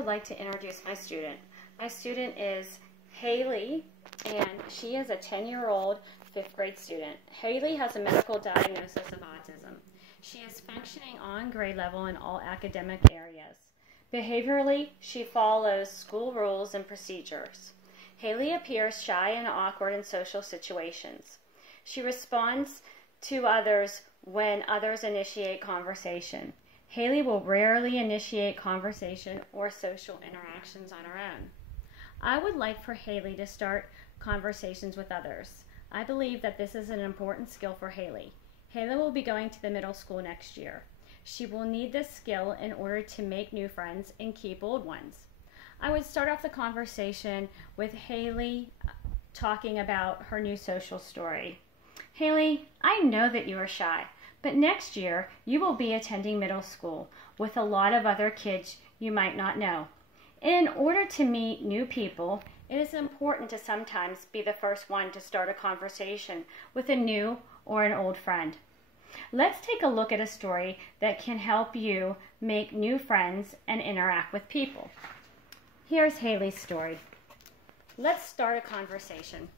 Would like to introduce my student. My student is Haley, and she is a 10-year-old 5th grade student. Haley has a medical diagnosis of autism. She is functioning on grade level in all academic areas. Behaviorally, she follows school rules and procedures. Haley appears shy and awkward in social situations. She responds to others when others initiate conversation. Haley will rarely initiate conversation or social interactions on her own. I would like for Haley to start conversations with others. I believe that this is an important skill for Haley. Haley will be going to the middle school next year. She will need this skill in order to make new friends and keep old ones. I would start off the conversation with Haley talking about her new social story. Haley, I know that you are shy. But next year, you will be attending middle school with a lot of other kids you might not know. In order to meet new people, it is important to sometimes be the first one to start a conversation with a new or an old friend. Let's take a look at a story that can help you make new friends and interact with people. Here's Haley's story. Let's start a conversation.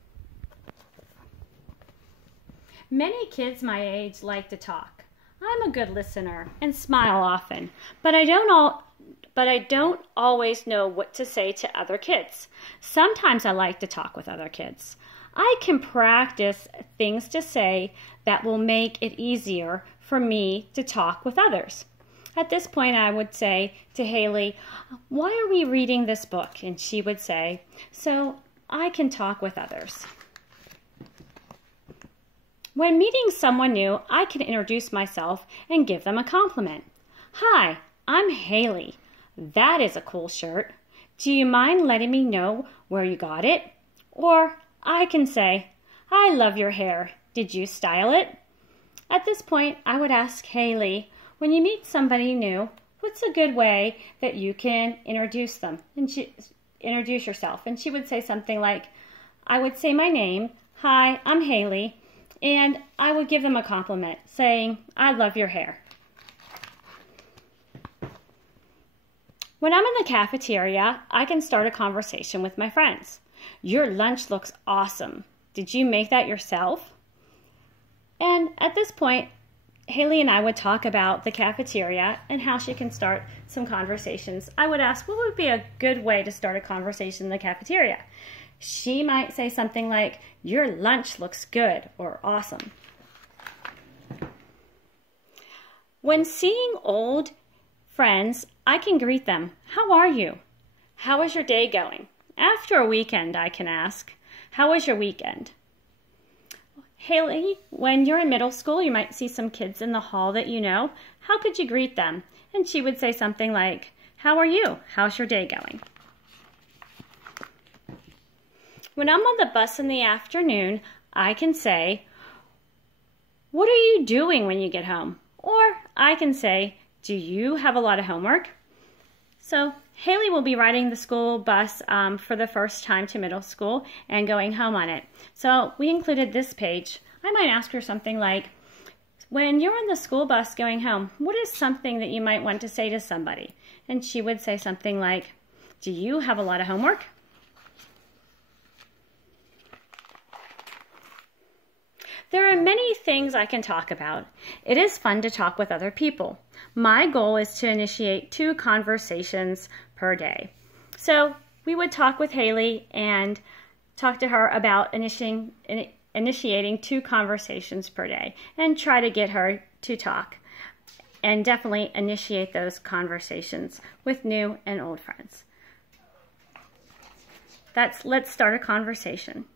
Many kids my age like to talk. I'm a good listener and smile often, but I don't always know what to say to other kids. Sometimes I like to talk with other kids. I can practice things to say that will make it easier for me to talk with others. At this point, I would say to Haley, "Why are we reading this book?" And she would say, "So I can talk with others." When meeting someone new, I can introduce myself and give them a compliment. "Hi, I'm Haley. That is a cool shirt. Do you mind letting me know where you got it?" Or I can say, "I love your hair. Did you style it?" At this point, I would ask Haley, when you meet somebody new, what's a good way that you can introduce them and introduce yourself? And she would say something like, I would say my name, "Hi, I'm Haley." And I would give them a compliment, saying, "I love your hair." When I'm in the cafeteria, I can start a conversation with my friends. "Your lunch looks awesome. Did you make that yourself?" And at this point, Haley and I would talk about the cafeteria and how she can start some conversations. I would ask, what would be a good way to start a conversation in the cafeteria? She might say something like, "Your lunch looks good," or "awesome." When seeing old friends, I can greet them. "How are you? How is your day going?" After a weekend, I can ask, "How was your weekend?" Haley, when you're in middle school, you might see some kids in the hall that you know. How could you greet them? And she would say something like, "How are you? How's your day going?" When I'm on the bus in the afternoon, I can say, "What are you doing when you get home?" Or I can say, "Do you have a lot of homework?" So Haley will be riding the school bus for the first time to middle school and going home on it. So we included this page. I might ask her something like, when you're on the school bus going home, what is something that you might want to say to somebody? And she would say something like, "Do you have a lot of homework?" There are many things I can talk about. It is fun to talk with other people. My goal is to initiate 2 conversations per day. So we would talk with Haley and talk to her about initiating 2 conversations per day and try to get her to talk and definitely initiate those conversations with new and old friends. Let's start a conversation.